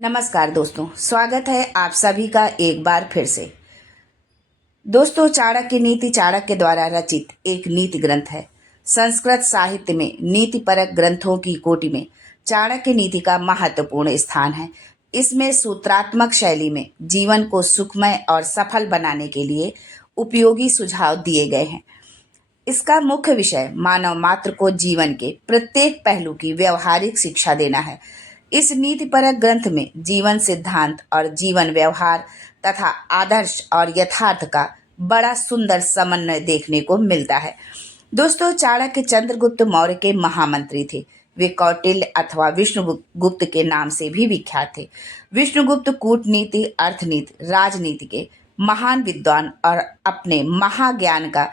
नमस्कार दोस्तों, स्वागत है आप सभी का एक बार फिर से। दोस्तों, चाणक्य नीति चाणक्य द्वारा रचित एक नीति ग्रंथ है। संस्कृत साहित्य में नीतिपरक ग्रंथों की कोटि में चाणक्य नीति का महत्वपूर्ण स्थान है। इसमें सूत्रात्मक शैली में जीवन को सुखमय और सफल बनाने के लिए उपयोगी सुझाव दिए गए हैं। इसका मुख्य विषय मानव मात्र को जीवन के प्रत्येक पहलू की व्यवहारिक शिक्षा देना है। इस नीतिपरक ग्रंथ में जीवन सिद्धांत और जीवन व्यवहार तथा आदर्श और यथार्थ का बड़ा सुंदर समन्वय देखने को मिलता है। दोस्तों, चाणक्य चंद्रगुप्त मौर्य के महामंत्री थे। वे कौटिल्य अथवा विष्णुगुप्त के नाम से भी विख्यात थे। विष्णुगुप्त कूटनीति, अर्थनीति, राजनीति के महान विद्वान और अपने महाज्ञान का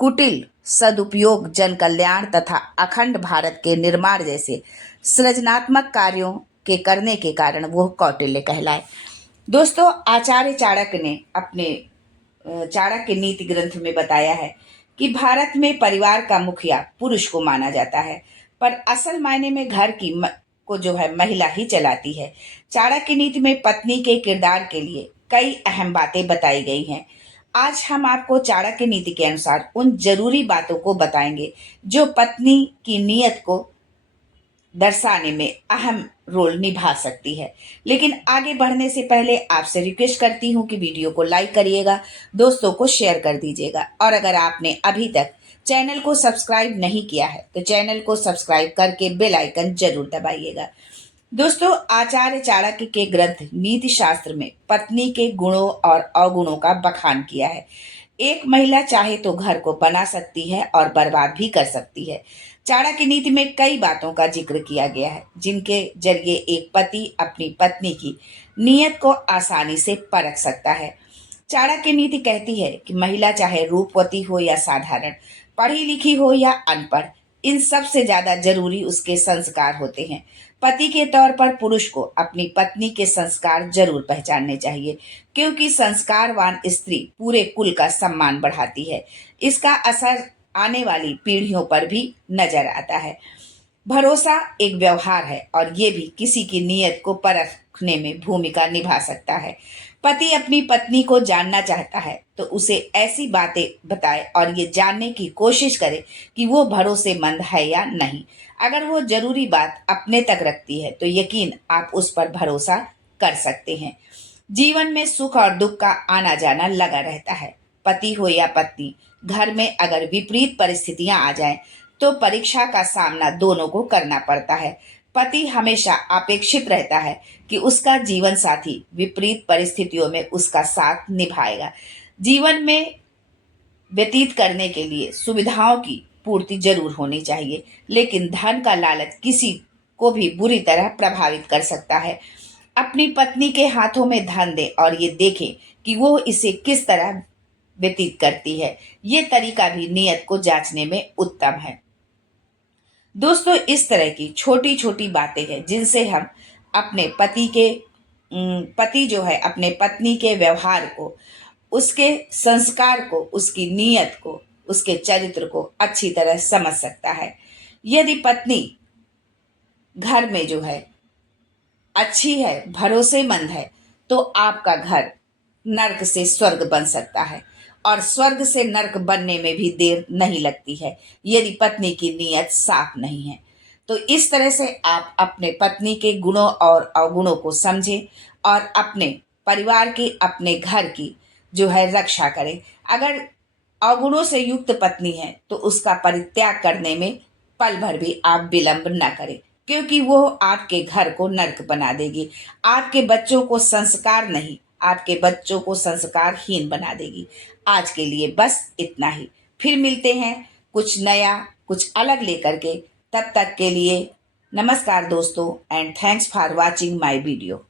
कुटिल सदुपयोग जन कल्याण तथा अखंड भारत के निर्माण जैसे सृजनात्मक कार्यों के करने के कारण वो कौटिल्य कहलाए। दोस्तों, आचार्य चाणक्य ने अपने चाणक्य नीति ग्रंथ में बताया है कि भारत में परिवार का मुखिया पुरुष को माना जाता है, पर असल मायने में घर की को जो है महिला ही चलाती है। चाणक्य नीति में पत्नी के किरदार के लिए कई अहम बातें बताई गई हैं। आज हम आपको चाणक्य नीति के अनुसार उन जरूरी बातों को बताएंगे जो पत्नी की नीयत को दर्शाने में अहम रोल निभा सकती है। लेकिन आगे बढ़ने से पहले आपसे रिक्वेस्ट करती हूँ कि वीडियो को लाइक करिएगा, दोस्तों को शेयर कर दीजिएगा, और अगर आपने अभी तक चैनल को सब्सक्राइब नहीं किया है तो चैनल को सब्सक्राइब करके बेल आइकन जरूर दबाइएगा। दोस्तों, आचार्य चाणक्य के ग्रंथ नीति शास्त्र में पत्नी के गुणों और अवगुणों का बखान किया है। एक महिला चाहे तो घर को बना सकती है और बर्बाद भी कर सकती है। चाणक्य नीति में कई बातों का जिक्र किया गया है जिनके जरिए एक पति अपनी पत्नी की नीयत को आसानी से परख सकता है। चाणक्य नीति कहती है कि महिला चाहे रूपवती हो या साधारण, पढ़ी लिखी हो या अनपढ़, इन सब से ज्यादा जरूरी उसके संस्कार होते हैं। पति के तौर पर पुरुष को अपनी पत्नी के संस्कार जरूर पहचानने चाहिए, क्योंकि संस्कारवान स्त्री पूरे कुल का सम्मान बढ़ाती है। इसका असर आने वाली पीढ़ियों पर भी नजर आता है। भरोसा एक व्यवहार है और ये भी किसी की नीयत को परखने में भूमिका निभा सकता है। पति अपनी पत्नी को जानना चाहता है तो उसे ऐसी बातें बताए और ये जानने की कोशिश करे कि वो भरोसेमंद है या नहीं। अगर वो जरूरी बात अपने तक रखती है तो यकीन आप उस पर भरोसा कर सकते हैं। जीवन में सुख और दुख का आना जाना लगा रहता है। पति हो या पत्नी, घर में अगर विपरीत परिस्थितियां आ जाएं तो परीक्षा का सामना दोनों को करना पड़ता है। पति हमेशा अपेक्षित रहता है कि उसका जीवन साथी विपरीत परिस्थितियों में उसका साथ निभाएगा। जीवन में व्यतीत करने के लिए सुविधाओं की पूर्ति जरूर होनी चाहिए, लेकिन धन का लालच किसी को भी बुरी तरह प्रभावित कर सकता है। अपनी पत्नी के हाथों में धन दे और ये देखें कि वो इसे किस तरह व्यतीत करती है। ये तरीका भी नियत को जांचने में उत्तम है। दोस्तों, इस तरह की छोटी छोटी बातें हैं जिनसे हम अपने पति जो है अपने पत्नी के व्यवहार को, उसके संस्कार को, उसकी नीयत को, उसके चरित्र को अच्छी तरह समझ सकता है। यदि पत्नी घर में जो है अच्छी है, भरोसेमंद है, तो आपका घर नर्क से स्वर्ग बन सकता है, और स्वर्ग से नर्क बनने में भी देर नहीं लगती है यदि पत्नी की नीयत साफ नहीं है। तो इस तरह से आप अपने पत्नी के गुणों और अवगुणों को समझें और अपने परिवार की, अपने घर की जो है रक्षा करें। अगर अवगुणों से युक्त पत्नी है तो उसका परित्याग करने में पल भर भी आप विलंब न करें, क्योंकि वो आपके घर को नर्क बना देगी। आपके बच्चों को संस्कार नहीं, आपके बच्चों को संस्कारहीन बना देगी। आज के लिए बस इतना ही। फिर मिलते हैं कुछ नया, कुछ अलग लेकर के। तब तक के लिए नमस्कार दोस्तों, and thanks for watching my video.